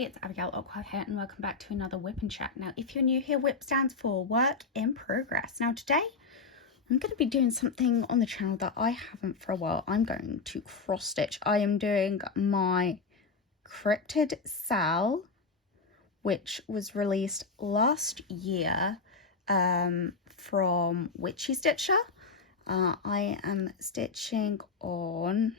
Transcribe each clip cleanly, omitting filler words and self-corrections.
everybody, it's Abigail Ockwell here and welcome back to another WIP and Chat. Now if you're new here, WIP stands for Work in Progress. Now today I'm going to be doing something on the channel that I haven't for a while. I'm going to cross stitch. I am doing my Cryptids Sal, which was released last year from Witchy Stitcher. I am stitching on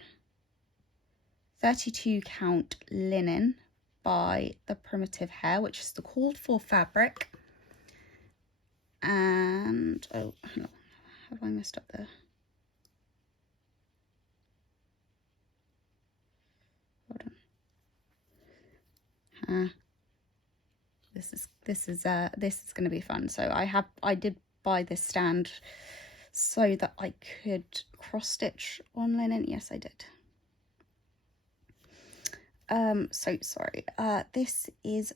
32 count linen by the Primitive Hair, which is the called for fabric. And oh, hang on, have I messed up there? Hold on. This is going to be fun. So I did buy this stand so that I could cross stitch on linen. Yes, I did. So sorry, this is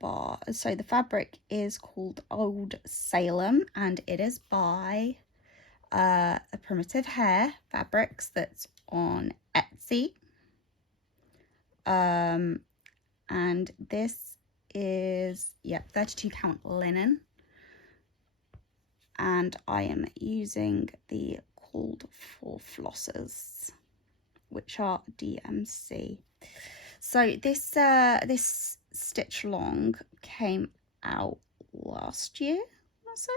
so the fabric is called Old Salem and it is by a Primitive Hair Fabrics that's on Etsy. And this is 32 count linen, and I am using the called for flossers, which are DMC. So this this stitch long came out last year, I say.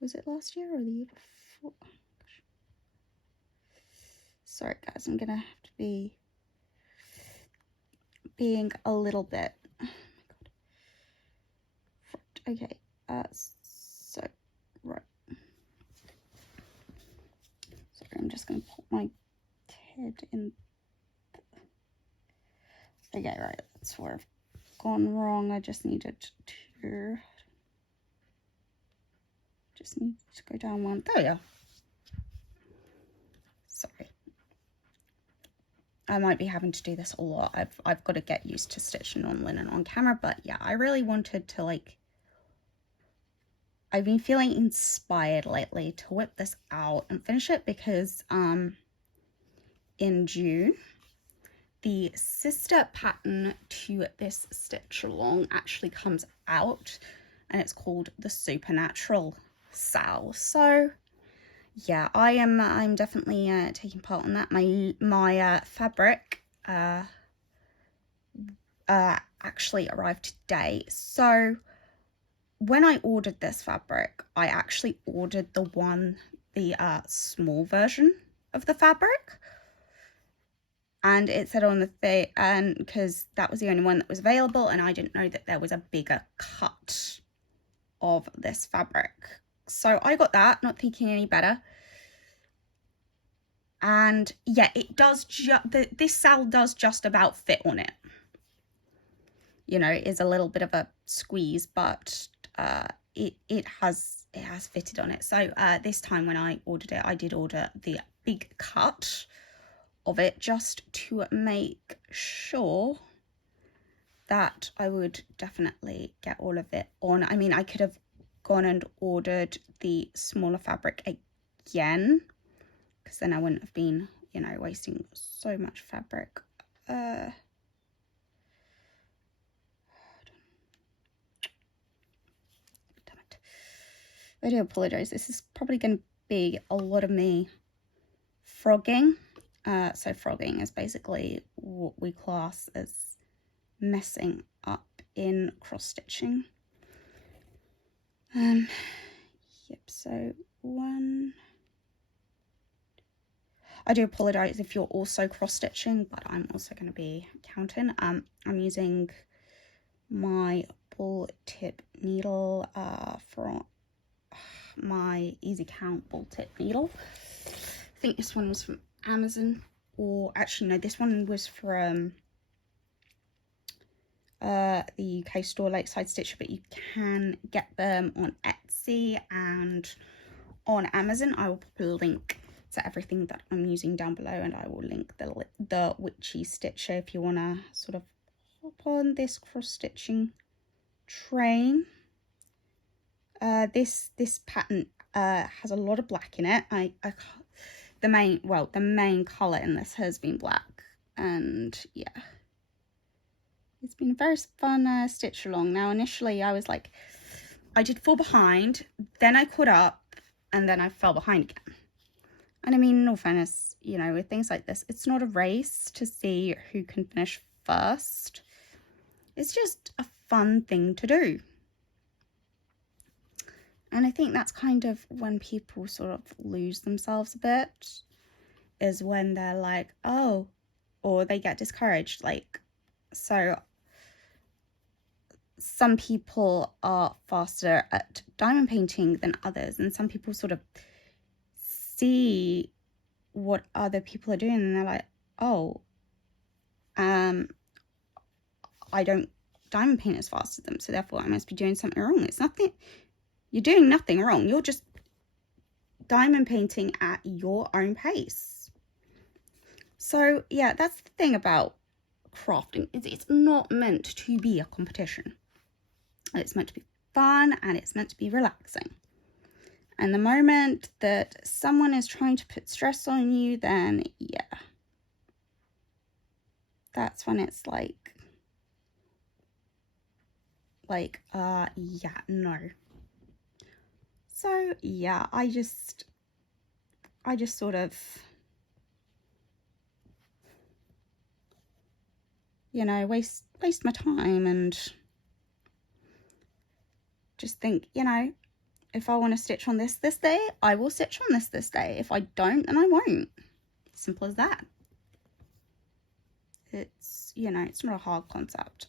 Was it last year or the year before? Oh, gosh. Sorry guys, I'm gonna have to be being a little bit, oh my god. Okay, so right. Sorry, I'm just gonna put my head in. Okay, right, that's where I've gone wrong. I just needed to go down one. There we go. Sorry. I might be having to do this a lot. I've got to get used to stitching on linen on camera, but yeah, I really wanted to, like, I've been feeling inspired lately to whip this out and finish it because in June the sister pattern to this stitch along actually comes out, and it's called the Supernatural Sal. So yeah, I'm definitely taking part in that. My fabric actually arrived today. So when I ordered this fabric, I actually ordered the small version of the fabric. And it said on the thing, and because that was the only one that was available, and I didn't know that there was a bigger cut of this fabric. So I got that, not thinking any better. And yeah, it does this Sal does just about fit on it. You know, it is a little bit of a squeeze, but it has fitted on it. So this time when I ordered it, I did order the big cut of it just to make sure that I would definitely get all of it on. I mean, I could have gone and ordered the smaller fabric again, because then I wouldn't have been, you know, wasting so much fabric. Damn it. I do apologize. This is probably going to be a lot of me frogging. So frogging is basically what we class as messing up in cross stitching. Yep, so one. I do apologize if you're also cross stitching, but I'm also going to be counting. I'm using my ball tip needle for my easy count ball tip needle. I think this one was from Amazon, or actually no, this one was from the UK store Lakeside Stitcher, but you can get them on Etsy and on Amazon. I will put a link to everything that I'm using down below, and I will link the Witchy Stitcher if you want to sort of hop on this cross stitching train. This pattern has a lot of black in it. The main color in this has been black, and yeah, It's been a very fun stitch along. Now, initially I was like, I did fall behind, then I caught up, and then I fell behind again. And I mean, in all fairness, you know, with things like this, it's not a race to see who can finish first. It's just a fun thing to do. And I think that's kind of when people sort of lose themselves a bit, is when they're like, oh, or they get discouraged. Like, so some people are faster at diamond painting than others, and some people sort of see what other people are doing and they're like, oh, I don't diamond paint as fast as them, so therefore I must be doing something wrong. It's nothing, you're doing nothing wrong, you're just diamond painting at your own pace. So yeah, that's the thing about crafting, it's not meant to be a competition. It's meant to be fun and it's meant to be relaxing. And the moment that someone is trying to put stress on you, then yeah, that's when it's like, yeah, no. So yeah, I just sort of, you know, waste my time and just think, you know, if I want to stitch on this day, I will stitch on this day. If I don't, then I won't. Simple as that. It's, you know, it's not a hard concept.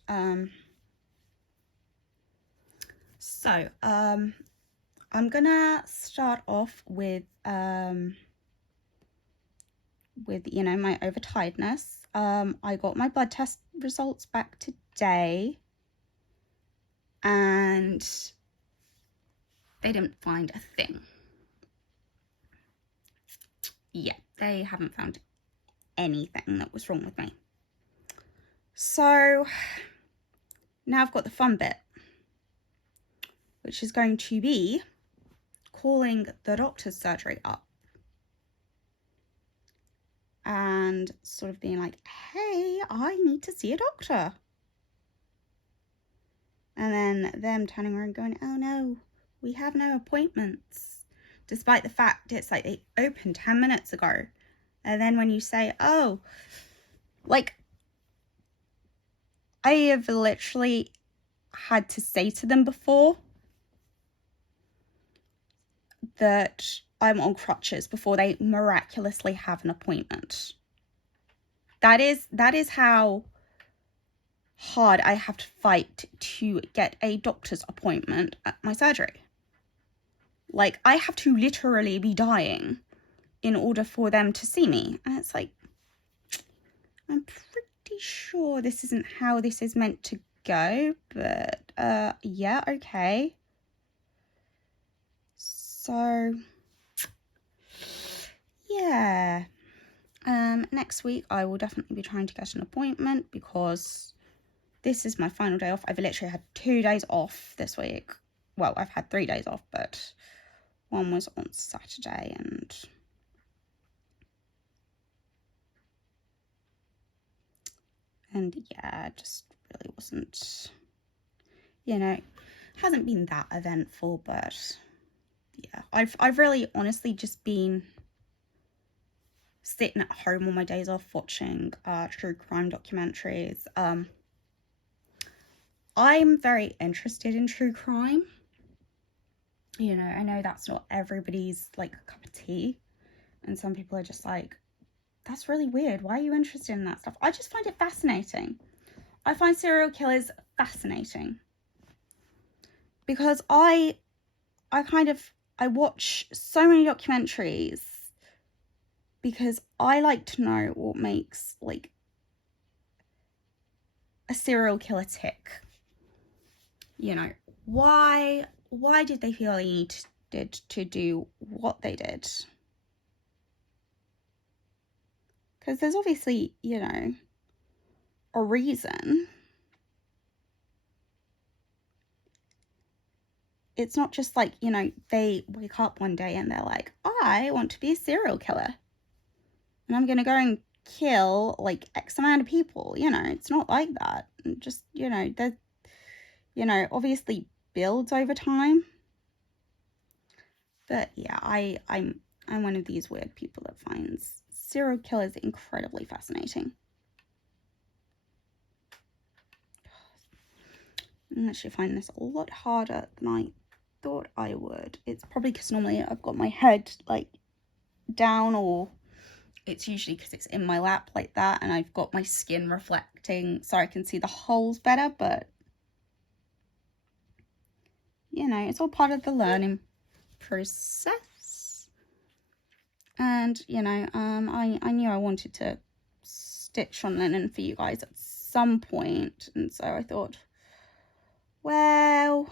So I'm gonna start off with you know, my overtiredness. I got my blood test results back today, and they didn't find a thing. Yeah, they haven't found anything that was wrong with me. So now I've got the fun bit, which is going to be calling the doctor's surgery up and sort of being like, hey, I need to see a doctor. And then them turning around going, oh no, we have no appointments. Despite the fact it's like they opened 10 minutes ago. And then when you say, oh, like, I have literally had to say to them before that I'm on crutches before they miraculously have an appointment. That is how hard I have to fight to get a doctor's appointment at my surgery. Like, I have to literally be dying in order for them to see me. And it's like, I'm pretty sure this isn't how this is meant to go, but yeah, okay. So yeah, next week I will definitely be trying to get an appointment because this is my final day off. I've literally had 2 days off this week. Well, I've had 3 days off, but one was on Saturday, and yeah, just really wasn't, you know, hasn't been that eventful, but yeah, I've really honestly just been sitting at home on my days off watching true crime documentaries. I'm very interested in true crime. You know, I know that's not everybody's like cup of tea, and some people are just like, that's really weird, why are you interested in that stuff? I just find it fascinating. I find serial killers fascinating because I watch so many documentaries because I like to know what makes like a serial killer tick. You know, why did they feel they needed to do what they did? Because there's obviously, you know, a reason. It's not just like, you know, they wake up one day and they're like, I want to be a serial killer. And I'm going to go and kill like X amount of people, you know, it's not like that. Just, you know, that, you know, obviously builds over time. But yeah, I'm one of these weird people that finds serial killers incredibly fascinating. I actually find this a lot harder than I thought I would. It's probably because normally I've got my head like down, or it's usually because it's in my lap like that and I've got my skin reflecting so I can see the holes better, but you know, it's all part of the learning process. And you know, I knew I wanted to stitch on linen for you guys at some point, and so I thought, well,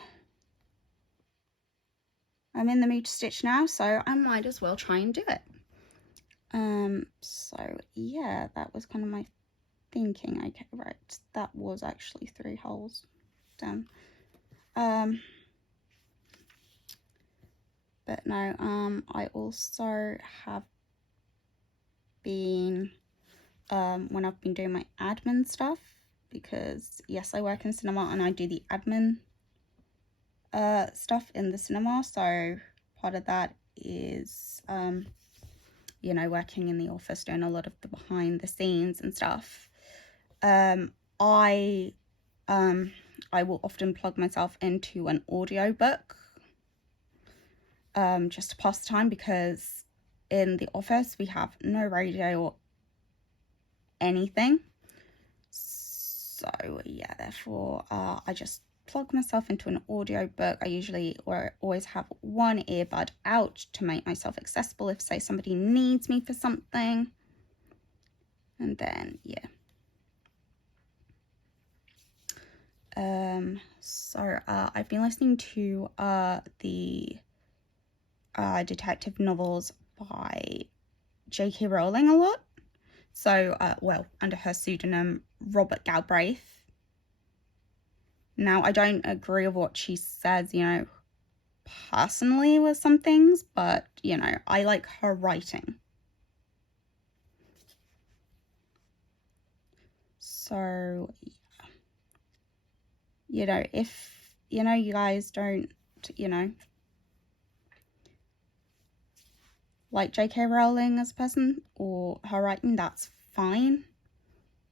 I'm in the mood to stitch now, so I might as well try and do it. So yeah, that was kind of my thinking. Okay, right, that was actually 3 holes. Damn. But no, I also have been, when I've been doing my admin stuff, because yes, I work in cinema and I do the admin stuff in the cinema, so part of that is you know, working in the office, doing a lot of the behind the scenes and stuff. I will often plug myself into an audiobook just to pass the time, because in the office we have no radio or anything. So yeah, therefore I just plug myself into an audiobook. I usually always have one earbud out to make myself accessible if, say, somebody needs me for something. And then yeah. So I've been listening to the detective novels by J.K. Rowling a lot. So, well, under her pseudonym, Robert Galbraith. Now, I don't agree with what she says, you know, personally with some things, but, you know, I like her writing. So, yeah. You know, if, you know, you guys don't, you know, like J.K. Rowling as a person or her writing, that's fine.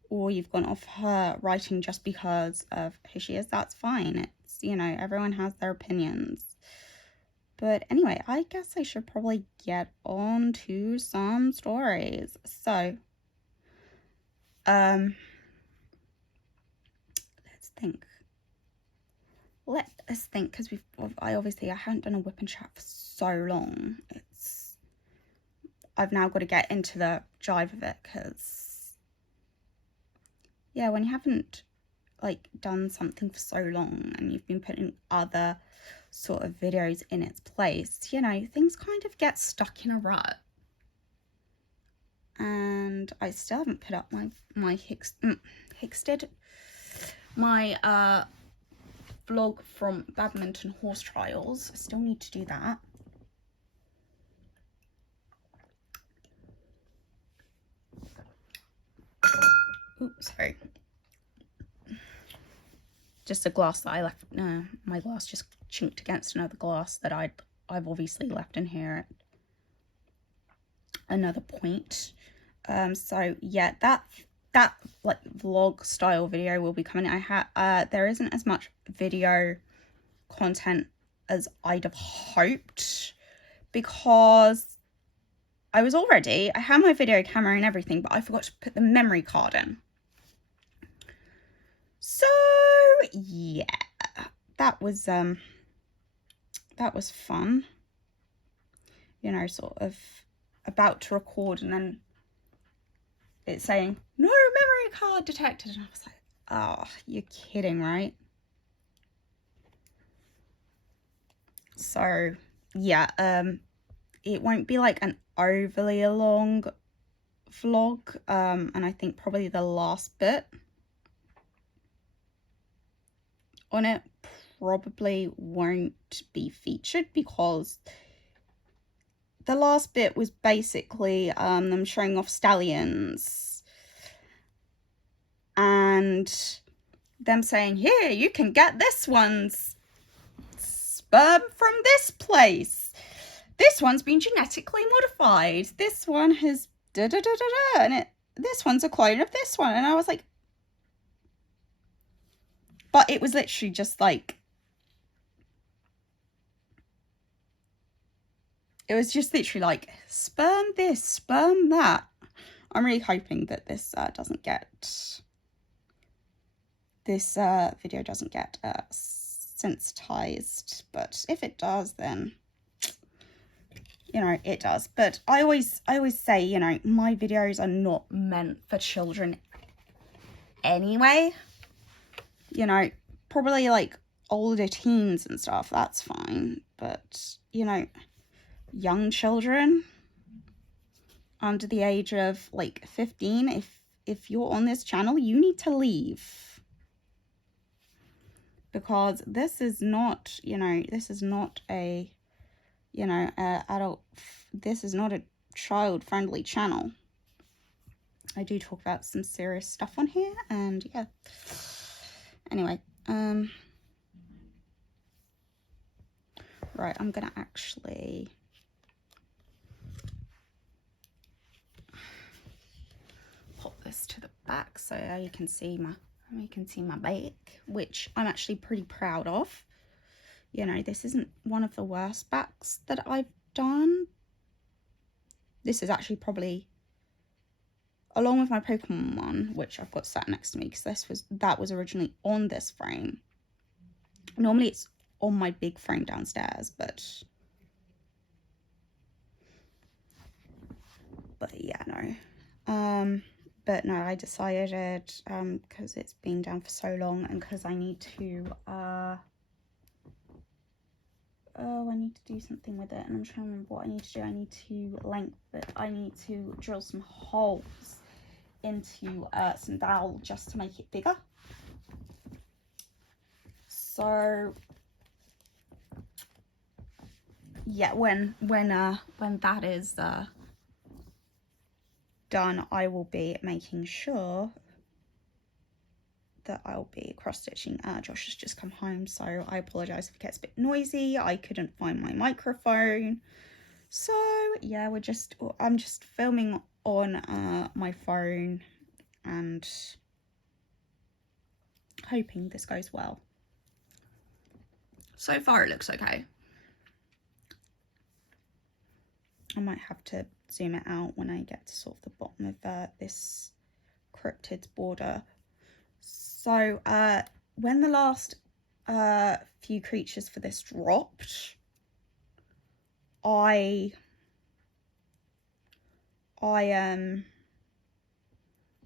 Or you've gone off her writing just because of who she is, that's fine. It's, you know, everyone has their opinions. But anyway, I guess I should probably get on to some stories. So, let's think. Let us think, because I haven't done a WIP and Chat for so long. I've now got to get into the jive of it, because yeah, when you haven't like done something for so long and you've been putting other sort of videos in its place, you know, things kind of get stuck in a rut. And I still haven't put up my Hicksted, my vlog from badminton horse trials. I still need to do that. Oops, sorry. Just a glass that I left. No, my glass just chinked against another glass that I've obviously left in here at another point. So yeah, that like vlog style video will be coming. There isn't as much video content as I'd have hoped, because I had my video camera and everything, but I forgot to put the memory card in. So yeah, that was fun. You know, sort of about to record and then it's saying no memory card detected, and I was like, oh, you're kidding, right? So yeah, it won't be like an overly long vlog, and I think probably the last bit on it probably won't be featured, because the last bit was basically them showing off stallions and them saying, here, you can get this one's sperm from this place. This one's been genetically modified. This one has da-da-da-da-da, and this one's a clone of this one. And I was like, but it was literally just like, it was just literally like, sperm this, sperm that. I'm really hoping that this doesn't get, this video doesn't get sensitized. But if it does, then, you know, it does. But I always say, you know, my videos are not meant for children anyway. You know, probably like older teens and stuff, that's fine. But, you know, young children under the age of like 15, if you're on this channel, you need to leave. Because this is not, you know, this is not a, you know, adult, this is not a child-friendly channel. I do talk about some serious stuff on here, and yeah. Anyway, right, I'm gonna actually pop this to the back so you can see my back, which I'm actually pretty proud of. You know, this isn't one of the worst backs that I've done. This is actually probably, along with my Pokemon one, which I've got sat next to me, because that was originally on this frame. Normally it's on my big frame downstairs, but yeah, no. But no, I decided, because it's been down for so long, and because I need to, I need to do something with it, and I'm trying to remember what I need to do. I need to I need to drill some holes into some dowel just to make it bigger. So yeah, when that is done, I will be making sure that I'll be cross stitching. Josh has just come home, so I apologize if it gets a bit noisy. I couldn't find my microphone, so yeah, I'm just filming on my phone and hoping this goes well. So far it looks okay. I might have to zoom it out when I get to sort of the bottom of this Cryptids border. So when the last few creatures for this dropped, there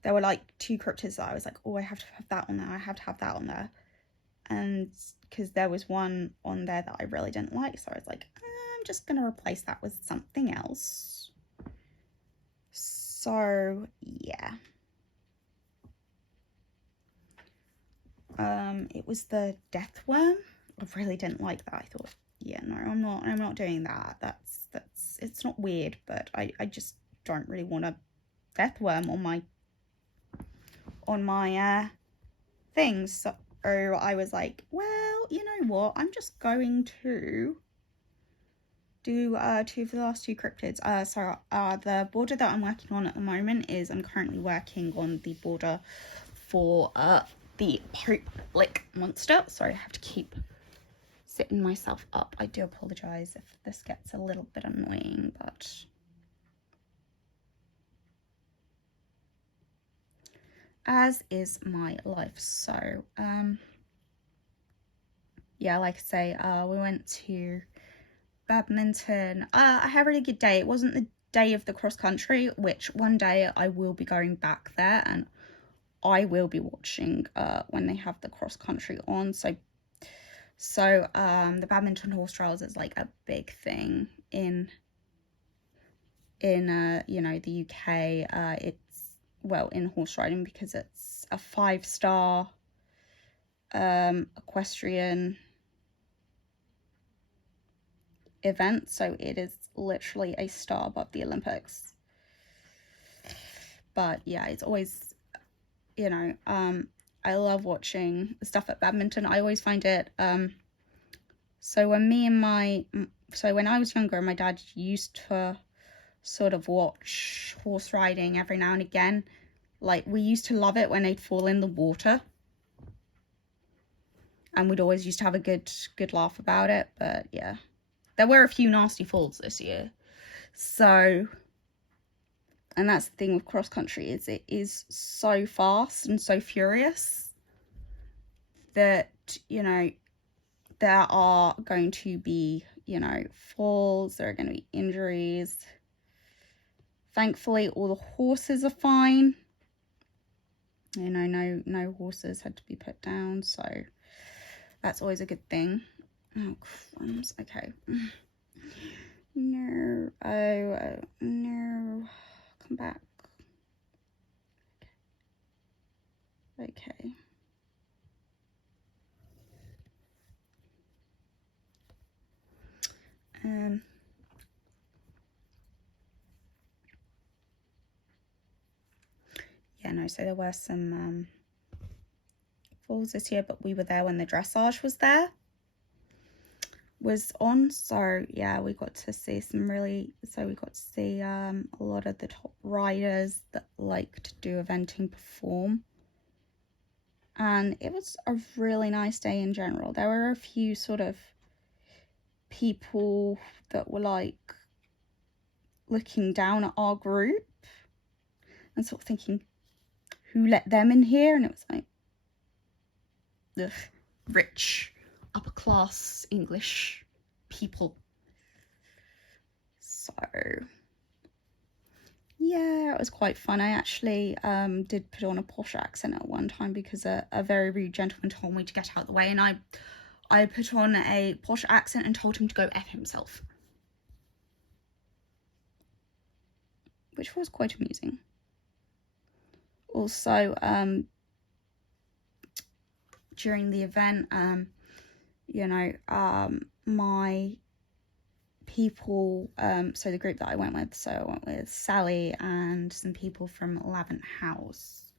were like 2 cryptids that I was like, oh, I have to have that on there, I have to have that on there. And because there was one on there that I really didn't like, so I was like, I'm just gonna replace that with something else. So yeah, it was the death worm. I really didn't like that. I thought, yeah, no, I'm not doing that. That's it's not weird, but I just don't really want a death worm on my things. So I was like, well, you know what, I'm just going to do 2 of the last 2 cryptids. So the border that I'm working on at the moment is, I'm currently working on the border for the Lick monster. Sorry, I have to keep sitting myself up. I do apologize if this gets a little bit annoying, but as is my life. So yeah, like I say, we went to badminton. I had a really good day. It wasn't the day of the cross country, which one day I will be going back there, and I will be watching when they have the cross country on. So the badminton horse trials is like a big thing in you know, the UK. It's, well, in horse riding, because it's a 5-star equestrian event, so it is literally a star above the Olympics. But yeah, it's always, you know, I love watching stuff at badminton. I always find it, so when I was younger, my dad used to sort of watch horse riding every now and again. Like, we used to love it when they'd fall in the water, and we'd always used to have a good laugh about it. But yeah, there were a few nasty falls this year. So, and that's the thing with cross country, is it is so fast and so furious that, you know, there are going to be, you know, falls, there are going to be injuries. Thankfully, all the horses are fine. You know, no horses had to be put down, so that's always a good thing. Oh, crumbs. Okay. No. Oh, no. Come back. Okay. Yeah, no, so there were some falls this year, but we were there when the dressage was on. So yeah, we got to see a lot of the top riders that like to do eventing perform. And it was a really nice day in general. There were a few sort of people that were like looking down at our group and sort of thinking, who let them in here? And it was like, ugh, rich, upper class English people. So yeah, it was quite fun. I actually did put on a posh accent at one time because a very rude gentleman told me to get out of the way, and I put on a posh accent and told him to go F himself, which was quite amusing. Also, during the event, you know, my people, so the group that I went with, so I went with Sally and some people from Lavant House.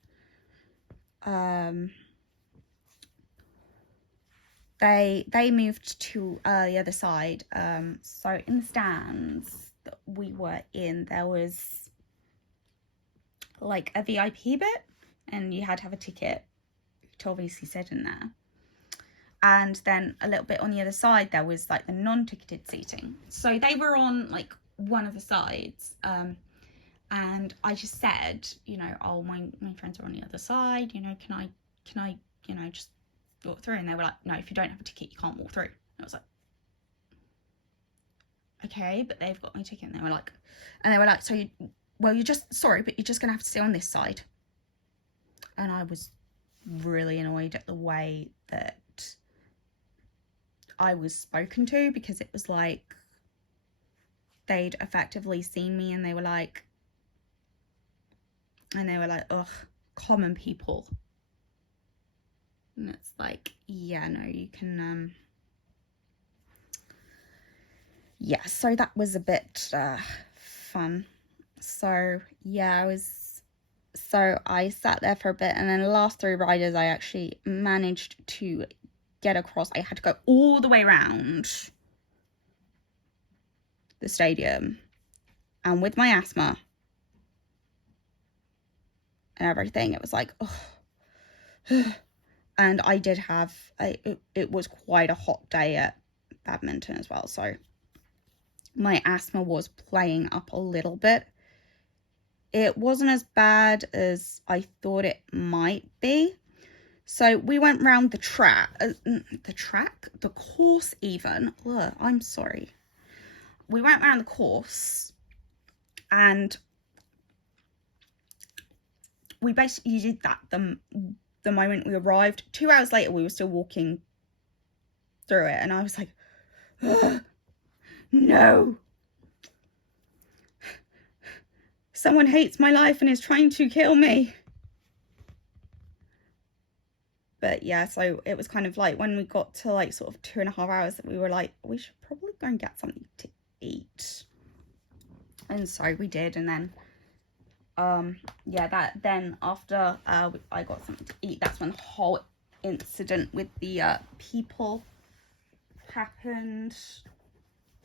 They moved to the other side. So in the stands that we were in, there was like a VIP bit, and you had to have a ticket to obviously sit in there. And then a little bit on the other side, there was like the non-ticketed seating. So they were on like one of the sides. And I just said, you know, oh, my friends are on the other side, you know, can I, you know, just walk through? And they were like, no, if you don't have a ticket, you can't walk through. And I was like, okay, but they've got my ticket. And they were like, so you're just, sorry, but you're just gonna have to stay on this side. And I was really annoyed at the way that I was spoken to, because it was like they'd effectively seen me and they were like, ugh, common people. And it's like, yeah, no, you can, yeah, so that was a bit fun. So yeah, I sat there for a bit, and then the last 3 riders I actually managed to get across. I had to go all the way around the stadium, and with my asthma and everything, it was like, oh. And I did have it was quite a hot day at badminton as well, so my asthma was playing up a little bit. It wasn't as bad as I thought it might be. So we went round the course even. Ugh, I'm sorry. We went around the course, and we basically did that the moment we arrived. 2 hours later, we were still walking through it, and I was like, no. Someone hates my life and is trying to kill me. But yeah, so it was kind of like when we got to like sort of 2.5 hours that we were like, we should probably go and get something to eat. And so we did. And then yeah, then after I got something to eat, that's when the whole incident with the people happened.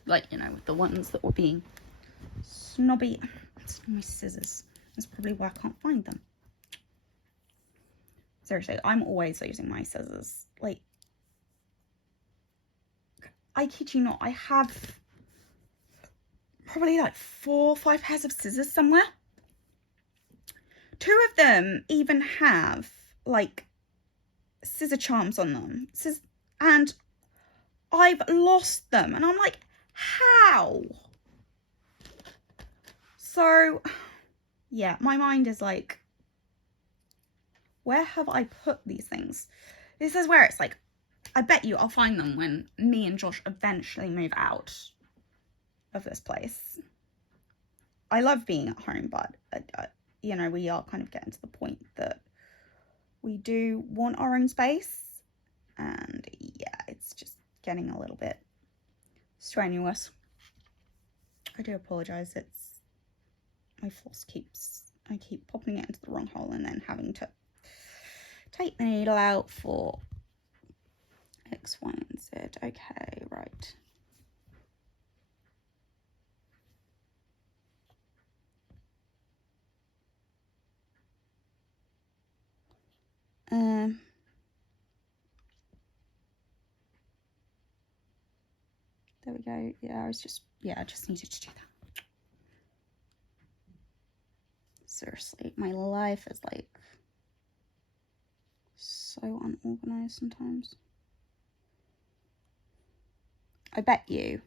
Like, you know, with the ones that were being snobby. It's my scissors. That's probably why I can't find them. Seriously, I'm always using my scissors. Like, I kid you not, I have probably like 4 or 5 pairs of scissors somewhere. 2 of them even have like scissor charms on them. And I've lost them. And I'm like, how? So, yeah, my mind is like, where have I put these things? This is where it's like, I bet you I'll find them when me and Josh eventually move out of this place. I love being at home, but, you know, we are kind of getting to the point that we do want our own space. And yeah, it's just getting a little bit strenuous. I do apologise. It's my floss I keep popping it into the wrong hole and then having to take the needle out for X, Y, and Z. Okay, right. There we go. Yeah, I just needed to do that. Seriously, my life is like so unorganized sometimes. I bet you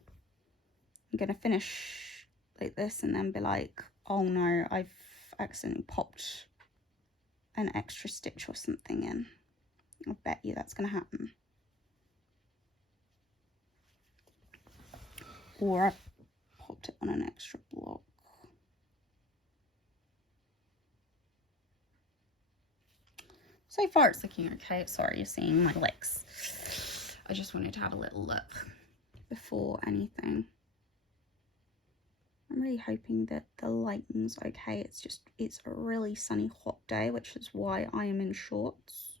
I'm gonna finish like this and then be like, oh no, I've accidentally popped an extra stitch or something in. I bet you that's gonna happen. Or I popped it on an extra block. So far it's looking okay. Sorry, you're seeing my legs. I just wanted to have a little look before anything. I'm really hoping that the lighting's okay. It's a really sunny, hot day, which is why I am in shorts.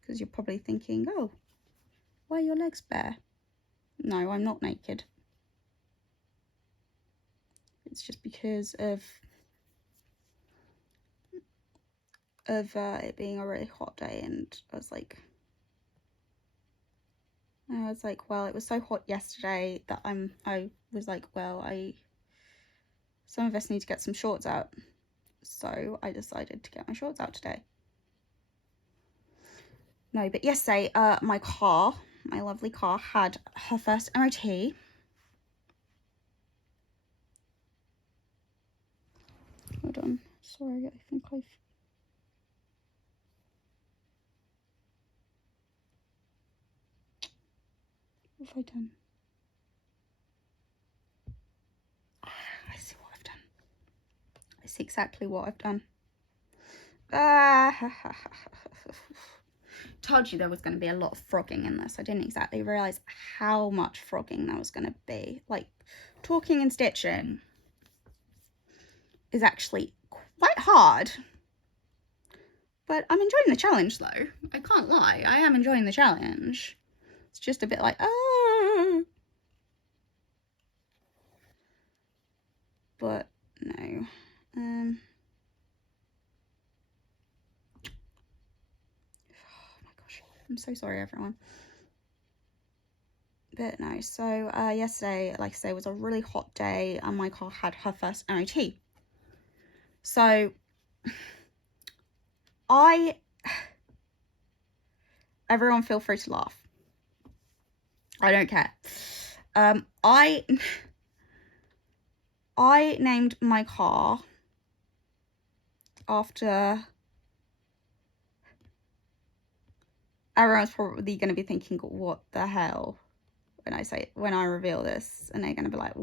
Because you're probably thinking, oh, why are your legs bare? No, I'm not naked. It's just because of it being a really hot day, and I was like, well, it was so hot yesterday that I was like, well, some of us need to get some shorts out. So I decided to get my shorts out today. No, but yesterday, my lovely car had her first MOT. Hold on. Sorry, I think what have I done? I see what I've done. I see exactly what I've done. Told you there was going to be a lot of frogging in this. I didn't exactly realise how much frogging there was going to be. Like, talking and stitching is actually quite hard. But I'm enjoying the challenge, though. I can't lie. I am enjoying the challenge. It's just a bit like, oh. But, no. Oh, my gosh. I'm so sorry, everyone. But no, so yesterday, like I say, was a really hot day and my car had her first MOT. So everyone feel free to laugh. I don't care. I named my car after, everyone's probably going to be thinking, what the hell, when I reveal this, and they're going to be like,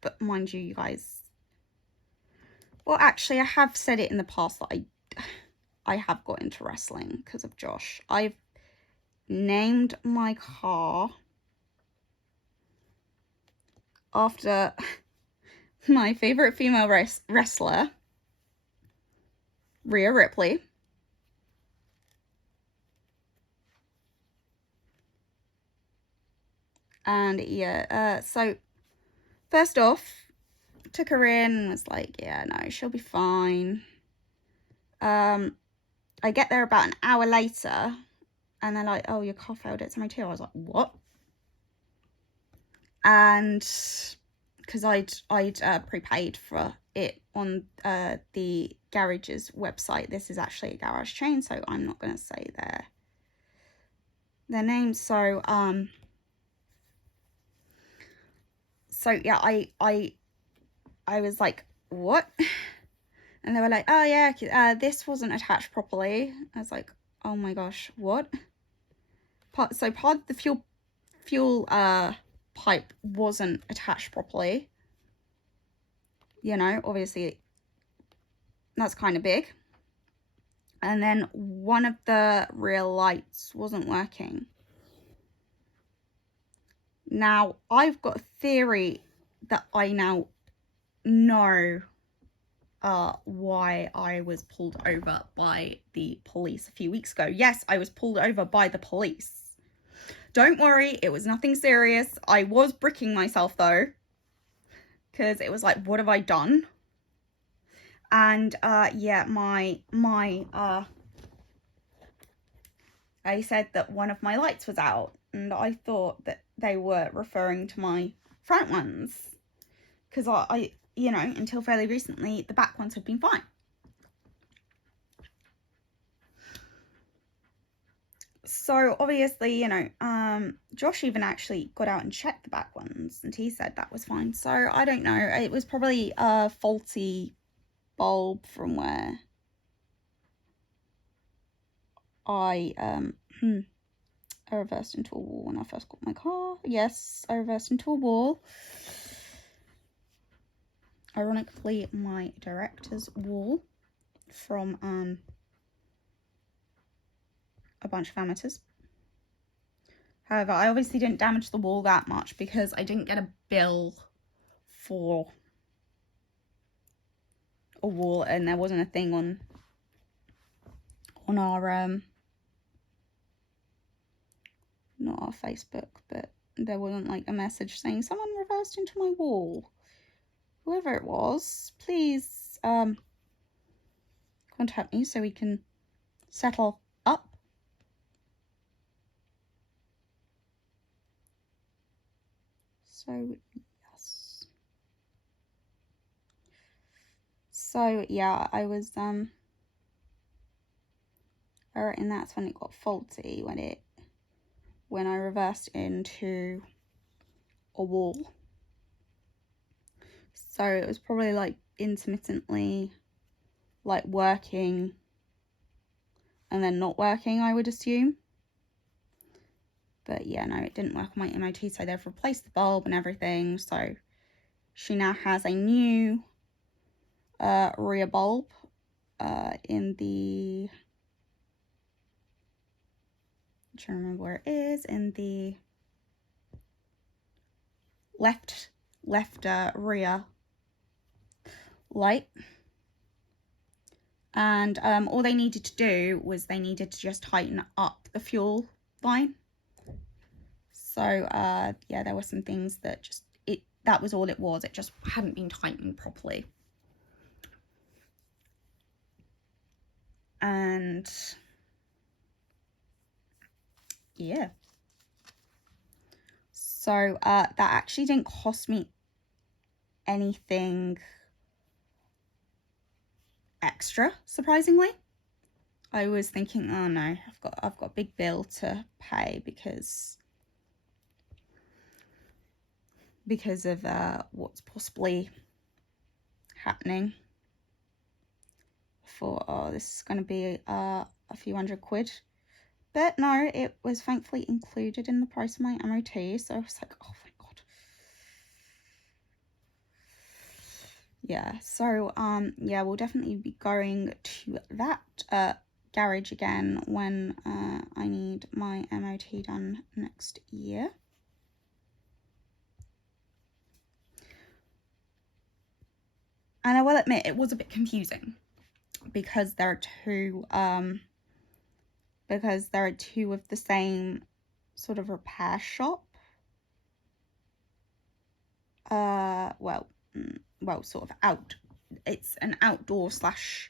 but mind you guys, well, actually, I have said it in the past that I have got into wrestling because of Josh. I've named my car after my favorite female wrestler, Rhea Ripley. And yeah, so first off, took her in and was like, yeah, no, she'll be fine. I get there about an hour later and they're like, oh, your car failed its MOT. I was like, what? And because I'd prepaid for it on the garage's website. This is actually a garage chain, so I'm not going to say their name. So yeah, I was like, what? And they were like, oh yeah, this wasn't attached properly. I was like, oh my gosh, what? Part of the fuel pipe wasn't attached properly. You know, obviously that's kind of big. And then one of the rear lights wasn't working. Now, I've got a theory that I now know why I was pulled over by the police a few weeks ago. Yes, I was pulled over by the police. Don't worry, it was nothing serious. I was bricking myself though, because it was like, what have I done? And yeah, I said that one of my lights was out, and I thought that they were referring to my front ones, because I you know, until fairly recently, the back ones had been fine. So obviously, you know, Josh even actually got out and checked the back ones, and he said that was fine. So I don't know, it was probably a faulty bulb from where I reversed into a wall when I first got my car. Yes, I reversed into a wall. Ironically, my director's wall from a bunch of amateurs. However, I obviously didn't damage the wall that much because I didn't get a bill for a wall, and there wasn't a thing on our not our Facebook, but there wasn't like a message saying someone reversed into my wall. Whoever it was, please contact me so we can settle up. So yes. So yeah, I was and that's when it got faulty, when I reversed into a wall. So it was probably like intermittently like working and then not working, I would assume. But yeah, no, it didn't work on my MOT, so they've replaced the bulb and everything. So she now has a new rear bulb in the, I'm trying to remember where it is, in the left rear light. And all they needed to do was they needed to just tighten up the fuel line. So yeah, there were some things that just, that was all it was. It just hadn't been tightened properly. And yeah. So that actually didn't cost me anything extra, surprisingly. I was thinking, oh no, I've got a big bill to pay because of what's possibly happening. For this is going to be a few £100. But no, it was thankfully included in the price of my MOT, so I was like, oh thank God. Yeah, so yeah, we'll definitely be going to that garage again when I need my MOT done next year. And I will admit it was a bit confusing because there are two of the same sort of repair shop. Well, sort of it's an outdoor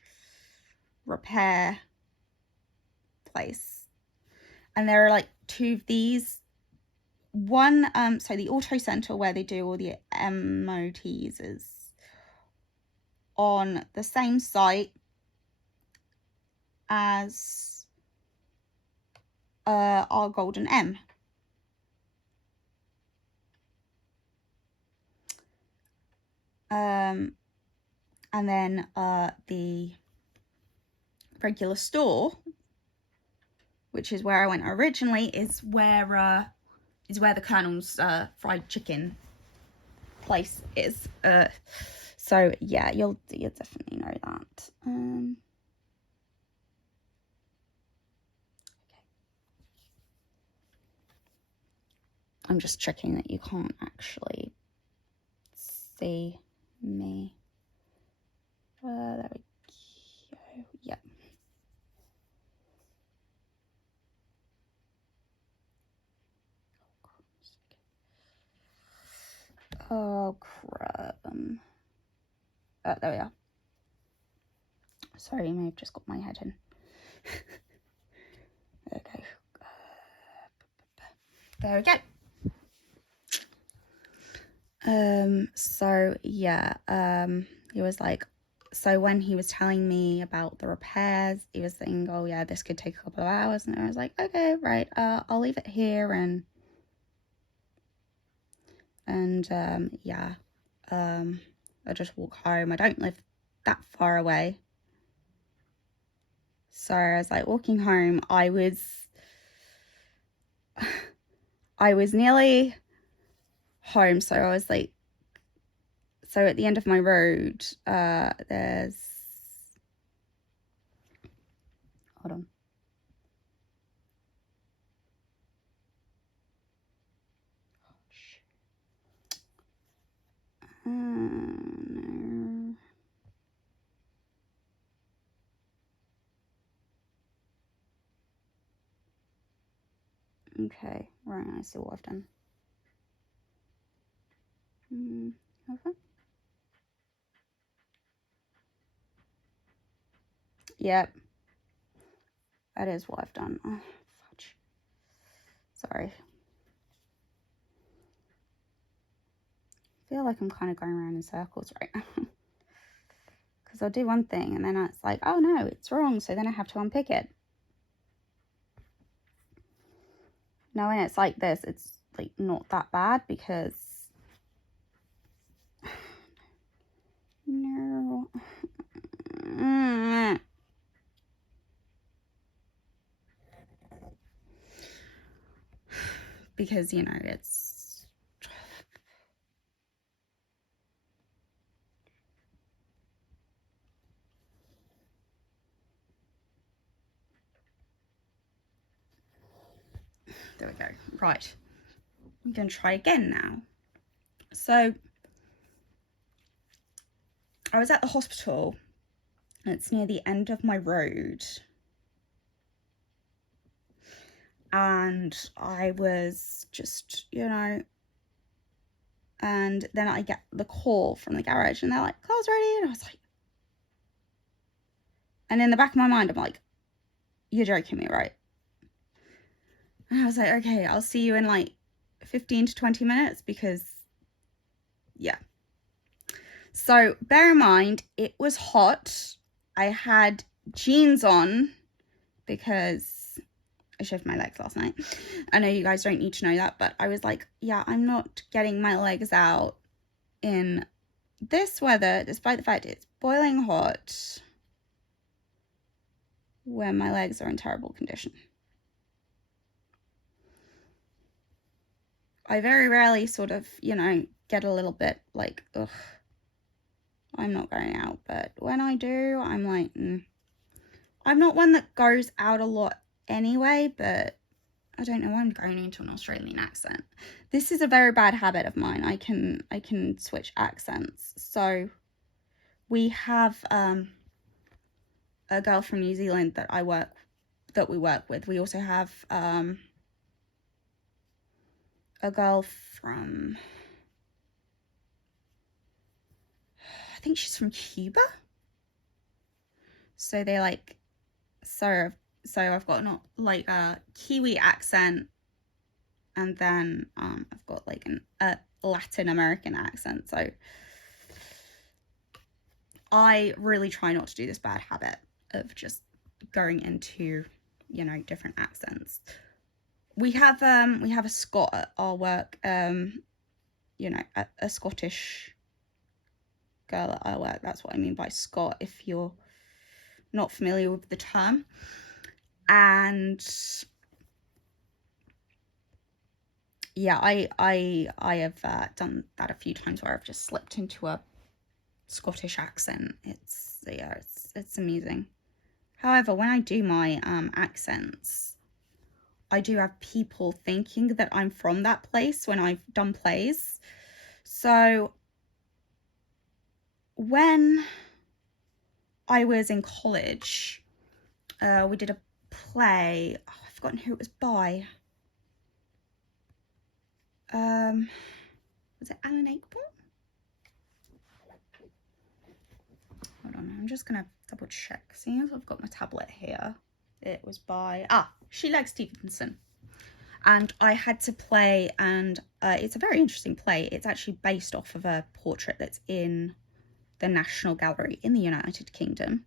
/ repair place, and there are like two of these. One, so the auto center where they do all the MOTs is on the same site as our Golden M. And then the regular store, which is where I went originally, is where the Colonel's fried chicken place is. So yeah, you'll definitely know that. Okay. I'm just checking that you can't actually see me. There we go. Yeah. Oh crap. There we are. Sorry, I may have just got my head in. Okay. There we go. So yeah, he was like, so when he was telling me about the repairs, he was saying, oh yeah, this could take a couple of hours, and I was like, okay, right, I'll leave it here, and yeah, I just walk home. I don't live that far away, so I was like walking home. I was nearly home, so I was like, so at the end of my road, there's, hold on. No. Okay, right, I see what I've done. Okay. Yep. That is what I've done. Oh, fudge. Sorry. I feel like I'm kind of going around in circles right now. Because I'll do one thing and then it's like, oh no, it's wrong. So then I have to unpick it. Now when it's like this, it's like not that bad because... No. Because, you know, it's... There we go. Right. I'm going to try again now. So, I was at the hospital. And it's near the end of my road. And I was just, you know... And then I get the call from the garage and they're like, car's ready. And I was like... And in the back of my mind, I'm like, you're joking me, right? And I was like, okay, I'll see you in like 15 to 20 minutes because, yeah. So bear in mind, it was hot. I had jeans on because I shaved my legs last night. I know you guys don't need to know that, but I was like, yeah, I'm not getting my legs out in this weather, despite the fact it's boiling hot, when my legs are in terrible condition. I very rarely sort of, you know, get a little bit like, ugh, I'm not going out. But when I do, I'm like, I'm not one that goes out a lot anyway, but I don't know why I'm going into an Australian accent. This is a very bad habit of mine. I can switch accents. So we have a girl from New Zealand that we work with. We also have a girl from, I think she's from Cuba. So they like, so I've got not like a Kiwi accent, and then I've got like a Latin American accent. So I really try not to do this bad habit of just going into, you know, different accents. We have a Scot at our work, you know, a Scottish girl at our work. That's what I mean by Scot, if you're not familiar with the term. And yeah, I have done that a few times where I've just slipped into a Scottish accent. It's amusing. However, when I do my accents, I do have people thinking that I'm from that place when I've done plays. So when I was in college, we did a play. Oh, I've forgotten who it was by. Was it Alan Ayckbourn? Hold on, I'm just gonna double check. Seeing as I've got my tablet here, it was by Sheila Stevenson, and I had to play. And it's a very interesting play. It's actually based off of a portrait that's in the National Gallery in the United Kingdom.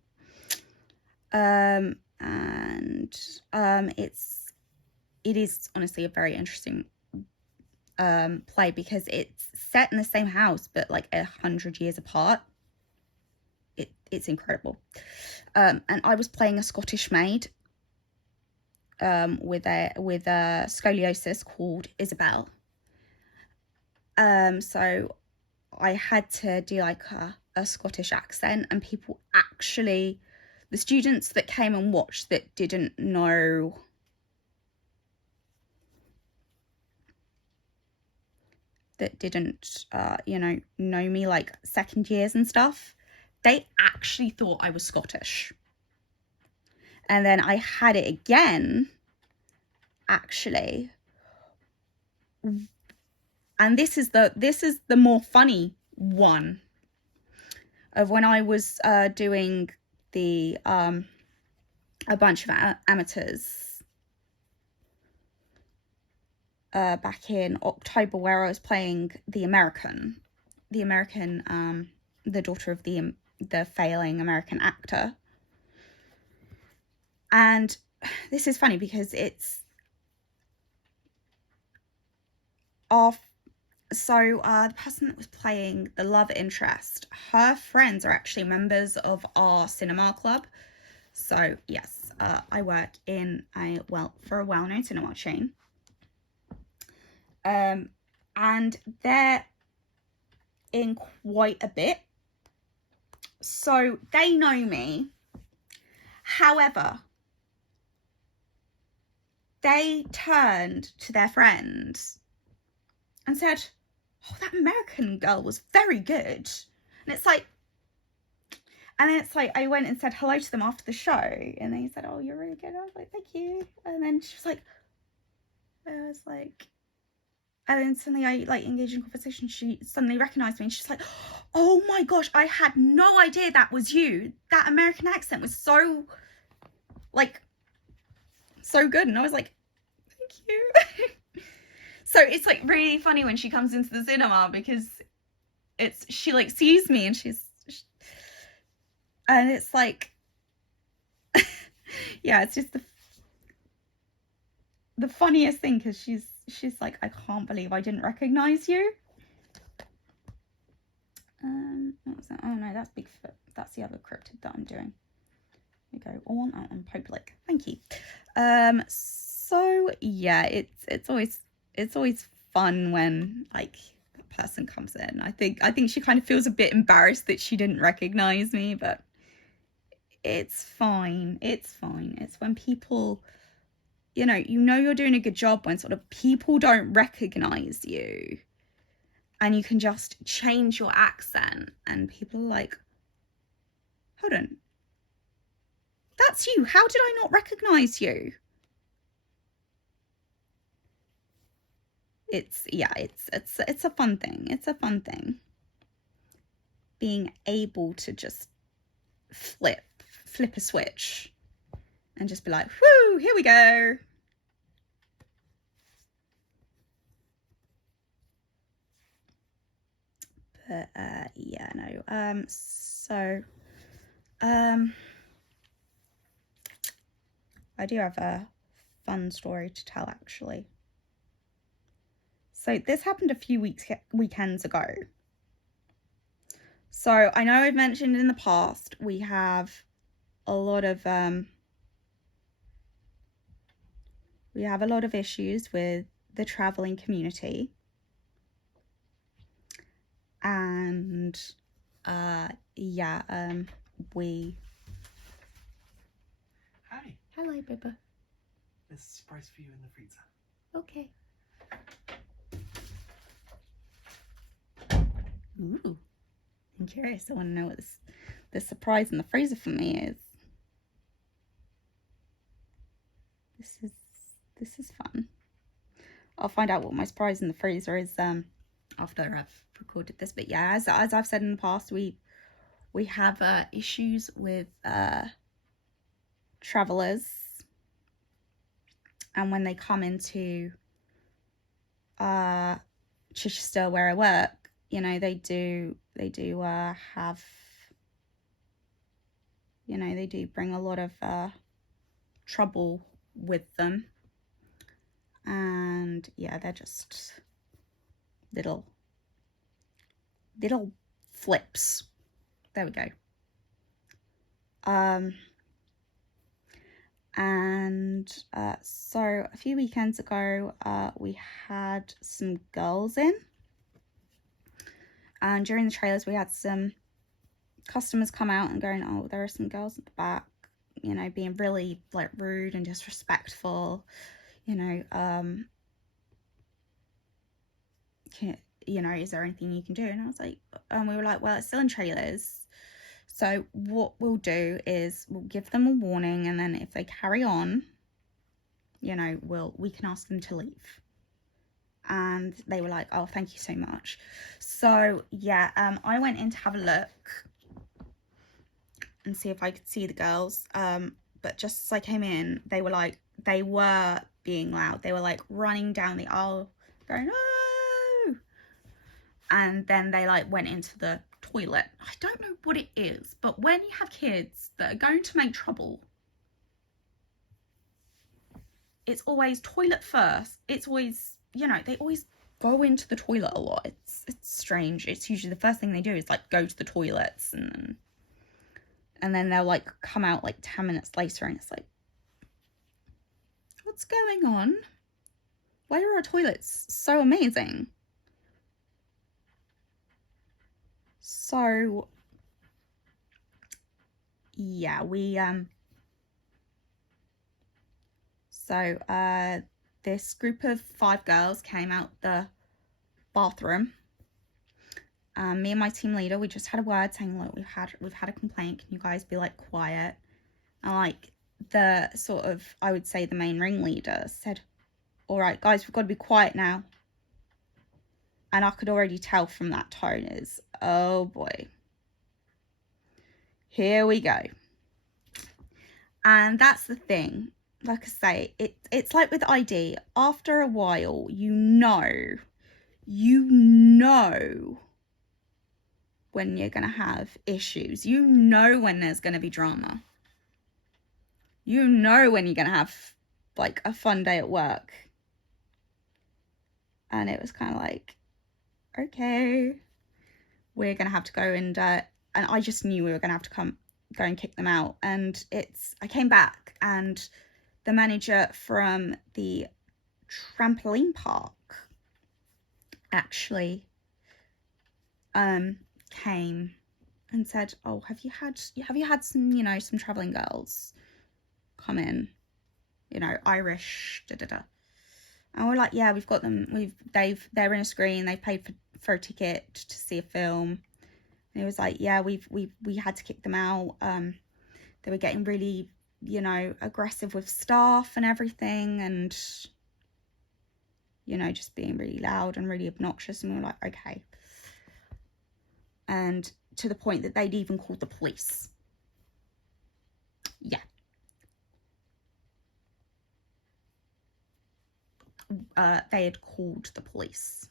It is honestly a very interesting play because it's set in the same house but like 100 years apart. It's incredible. And I was playing a Scottish maid with a scoliosis called Isabel. So I had to do like a Scottish accent, and people actually, the students that came and watched that didn't know you know me like second years and stuff, they actually thought I was Scottish. And then I had it again, actually, and this is the more funny one, of when I was doing the a bunch of amateurs back in October, where I was playing the American, the daughter of the failing American actor. And this is funny because it's off. So the person that was playing the love interest, her friends are actually members of our cinema club. So yes, I work in for a well-known cinema chain. And they're in quite a bit, so they know me. However, they turned to their friends and said, "Oh, that American girl was very good." And it's like, I went and said hello to them after the show, and they said, "Oh, you're really good." I was like, "Thank you." And then she was like, and then suddenly I like engaged in conversation. She suddenly recognized me, and she's like, "Oh my gosh, I had no idea that was you. That American accent was so good." And I was like, "Thank you." So it's like really funny when she comes into the cinema, because she like sees me and and it's like, yeah, it's just the funniest thing, because she's like, "I can't believe I didn't recognize you." What was that? Oh no, that's Bigfoot. That's the other cryptid that I'm doing. We go on public. Thank you. So yeah, it's always fun when like a person comes in. I think she kind of feels a bit embarrassed that she didn't recognize me, but it's fine. It's fine. It's when people, you know you're doing a good job when sort of people don't recognize you and you can just change your accent and people are like, hold on, that's you. How did I not recognize you? It's a fun thing. It's a fun thing. Being able to just flip a switch and just be like, whoo, here we go. But yeah, no. So I do have a fun story to tell, actually. So this happened a few weekends ago. So I know I've mentioned in the past we have a lot of issues with the traveling community, and yeah, we. Hi. Hello, Bibba. There's a surprise for you in the freezer. Okay. Ooh, I'm curious. I want to know what the surprise in the freezer for me is. This is fun. I'll find out what my surprise in the freezer is after I've recorded this. But yeah, as I've said in the past, we have issues with travelers, and when they come into Chichester where I work, you know, they do have, you know, they do bring a lot of trouble with them, and yeah, they're just little flips. There we go. And so a few weekends ago, we had some girls in, and during the trailers we had some customers come out and going, oh, there are some girls at the back, you know, being really like rude and disrespectful, you know, is there anything you can do? And I was like, and we were like, well, it's still in trailers, so what we'll do is we'll give them a warning, and then if they carry on, you know, we can ask them to leave. And they were like, oh, thank you so much. So yeah, I went in to have a look and see if I could see the girls, but just as I came in, they were being loud. They were like running down the aisle going, oh, and then they like went into the toilet. I don't know what it is, but when you have kids that are going to make trouble, it's always toilet first. It's always, you know, they always go into the toilet a lot. It's strange. It's usually the first thing they do is like go to the toilets, and then they'll like come out like 10 minutes later, and it's like, what's going on? Why are our toilets so amazing? So yeah, this group of 5 girls came out the bathroom. Me and my team leader, we just had a word saying, look, we've had a complaint. Can you guys be like quiet? And like the sort of, I would say the main ringleader said, all right, guys, we've got to be quiet now. And I could already tell from that tone is, oh boy, here we go. And that's the thing. Like I say, it's like with ID. After a while, you know when you're going to have issues. You know when there's going to be drama. You know when you're going to have like a fun day at work. And it was kind of like, okay, we're going to have to go and I just knew we were going to have to go and kick them out. And I came back, and the manager from the trampoline park actually came and said, oh, have you had some, you know, some traveling girls come in, you know, Irish, da da da. And we're like, yeah, we've got them. They're in a screen. They paid for a ticket to see a film. And he was like, yeah, we had to kick them out. They were getting really, you know, aggressive with staff and everything, and, you know, just being really loud and really obnoxious. And we were like, okay. And to the point that they'd even called the police. Yeah. They had called the police.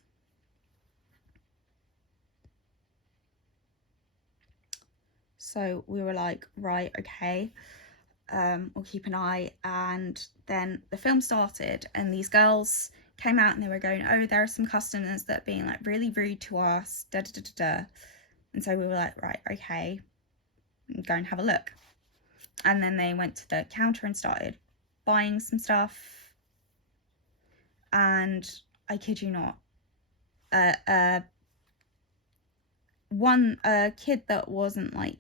So we were like, right, okay, we'll keep an eye. And then the film started, and these girls came out and they were going, oh, there are some customers that are being like really rude to us, da da da da da. And so we were like, right, okay, go and have a look. And then they went to the counter and started buying some stuff. And I kid you not, one kid that wasn't like,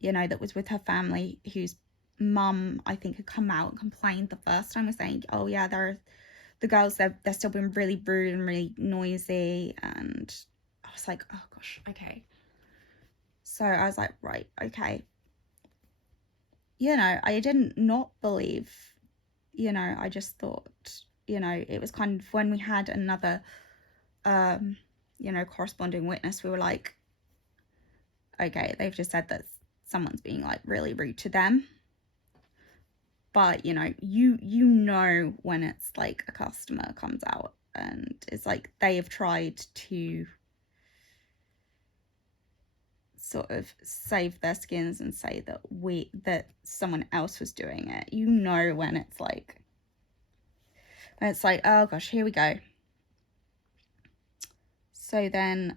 you know, that was with her family, whose mum, I think, had come out and complained the first time, was saying, oh yeah, the girls, they're still being really rude and really noisy. And I was like, oh gosh, okay. So I was like, right, okay. You know, I didn't not believe, you know, I just thought, you know, it was kind of when we had another, you know, corresponding witness, we were like, okay, they've just said that someone's being like really rude to them. But, you know, you know when it's like a customer comes out and it's like they have tried to sort of save their skins and say that someone else was doing it. You know when it's like, oh gosh, here we go. So then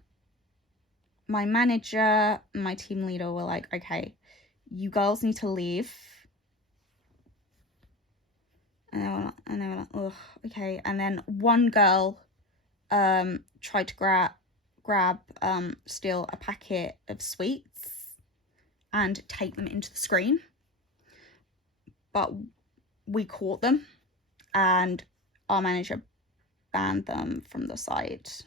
my manager and my team leader were like, okay, you girls need to leave. And they were like, oh, okay. And then one girl tried to steal a packet of sweets and take them into the screen. But we caught them, and our manager banned them from the site.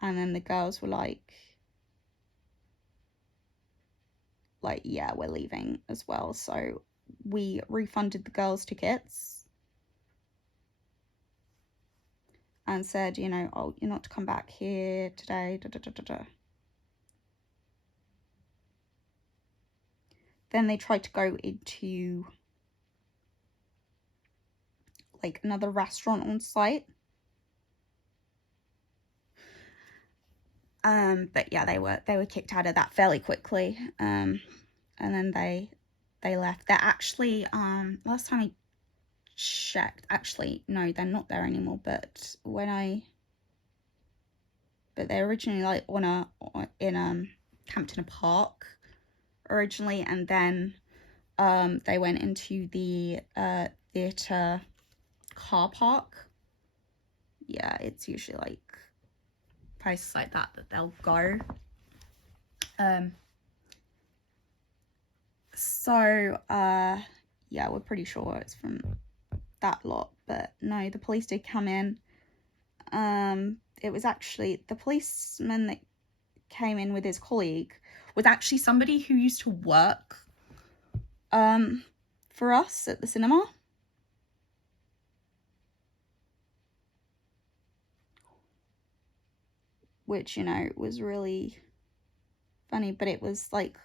And then the girls were like, yeah, we're leaving as well. So we refunded the girls' tickets and said, you know, oh, you're not to come back here today, da da da da da. Then they tried to go into like another restaurant on site. But yeah, they were kicked out of that fairly quickly. And then they left. They're actually, last time I checked, actually, no, they're not there anymore. But they're originally like in Campton Park originally, and then they went into the theatre car park. Yeah, it's usually like places like that they'll go. So yeah, we're pretty sure it's from that lot, but no, the police did come in. It was actually the policeman that came in with his colleague was actually somebody who used to work for us at the cinema. Which, you know, was really funny, but it was like,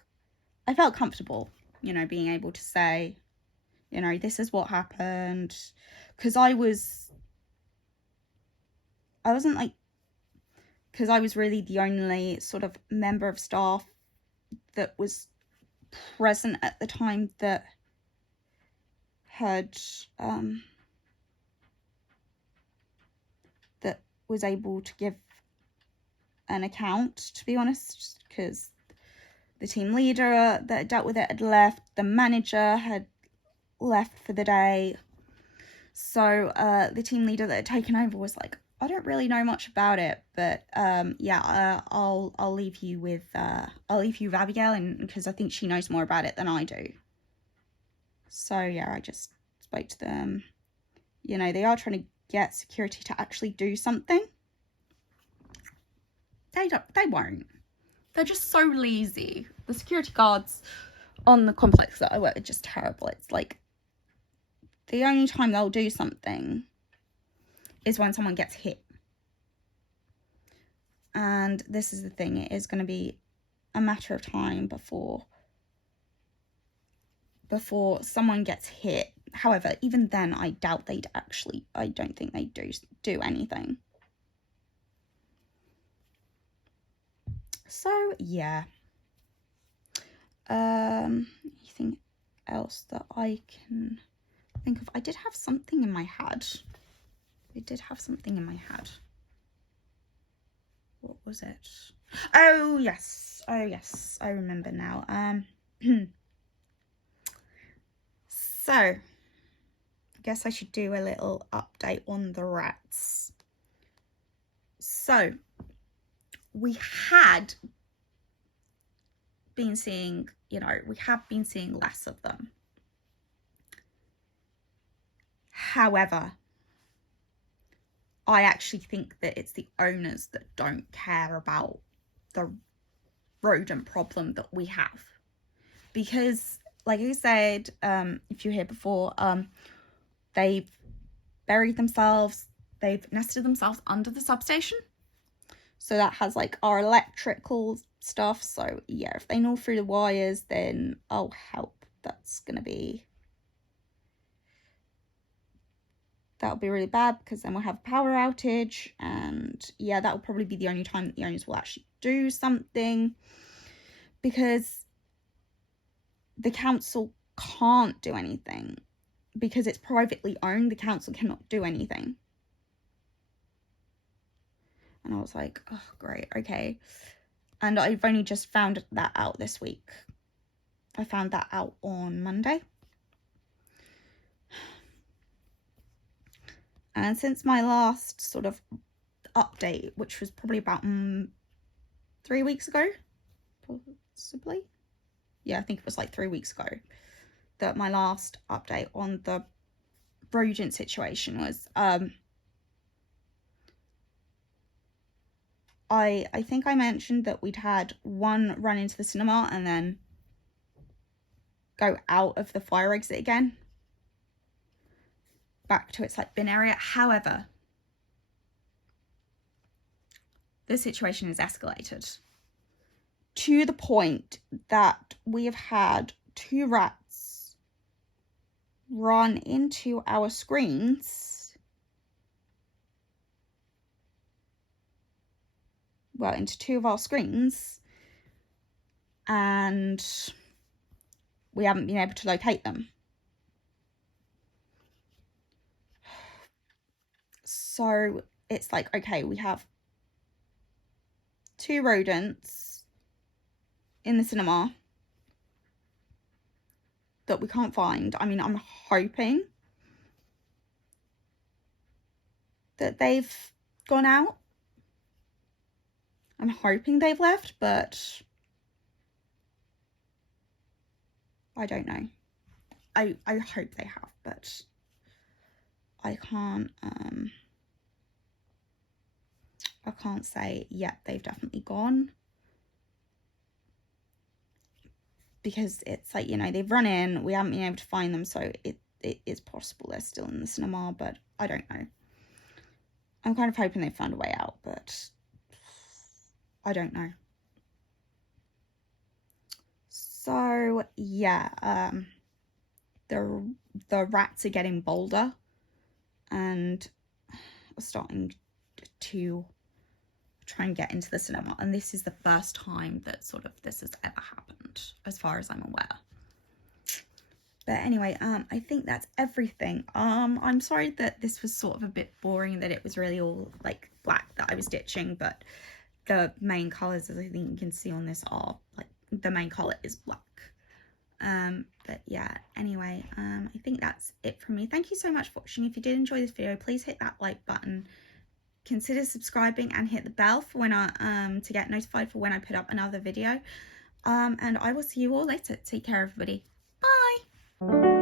I felt comfortable, you know, being able to say, you know, this is what happened. Because I was really the only sort of member of staff that was present at the time that had, that was able to give an account, to be honest, because the team leader that dealt with it had left, the manager had left for the day. So the team leader that had taken over was like, I don't really know much about it, but yeah, I'll leave you with Abigail, and because I think she knows more about it than I do. So yeah, I just spoke to them. You know, they are trying to get security to actually do something. They won't. They're just so lazy. The security guards on the complex that I work are just terrible. It's like the only time they'll do something is when someone gets hit. And this is the thing, it is going to be a matter of time before someone gets hit. However, even then, I doubt I don't think they do anything. So yeah. Anything else that I can think of? I did have something in my head. What was it? Oh yes, I remember now. So I guess I should do a little update on the rats. So we had been seeing, we have been seeing less of them. However, I actually think that it's the owners that don't care about the rodent problem that we have. Because, like I said, if you're here before, they've buried themselves, they've nested themselves under the substation. So that has like our electrical stuff. So yeah, if they gnaw through the wires, then oh help, that'll be really bad, because then we'll have a power outage, and yeah, that will probably be the only time that the owners will actually do something, because the council can't do anything because it's privately owned. The council cannot do anything. And I was like, oh great, okay. And I've only just found that out this week. I found that out on Monday. And since my last sort of update, which was probably about 3 weeks ago, possibly. Yeah, I think it was like 3 weeks ago that my last update on the rodent situation was. I think I mentioned that we'd had one run into the cinema and then go out of the fire exit again, back to its like bin area. However, the situation has escalated to the point that we have had 2 rats run into our screens, well, into 2 of our screens, and we haven't been able to locate them. So it's like, okay, we have 2 rodents in the cinema that we can't find. I mean, I'm hoping that they've gone out. I'm hoping they've left, but I don't know. I hope they have, but I can't say, yeah, they've definitely gone. Because it's like, they've run in, we haven't been able to find them, so it is possible they're still in the cinema, but I don't know. I'm kind of hoping they found a way out, but I don't know. So yeah, the rats are getting bolder and are starting to try and get into the cinema, and this is the first time that sort of this has ever happened, as far as I'm aware. But anyway, I think that's everything. I'm sorry that this was sort of a bit boring, that it was really all like black that I was stitching, but the main colors, as I think you can see on this, are like the main color is black. But yeah, anyway, I think that's it from me. Thank you so much for watching. If you did enjoy this video, please hit that like button. consider subscribing and hit the bell for when I to get notified for when I put up another video. And I will see you all later. Take care, everybody. Bye.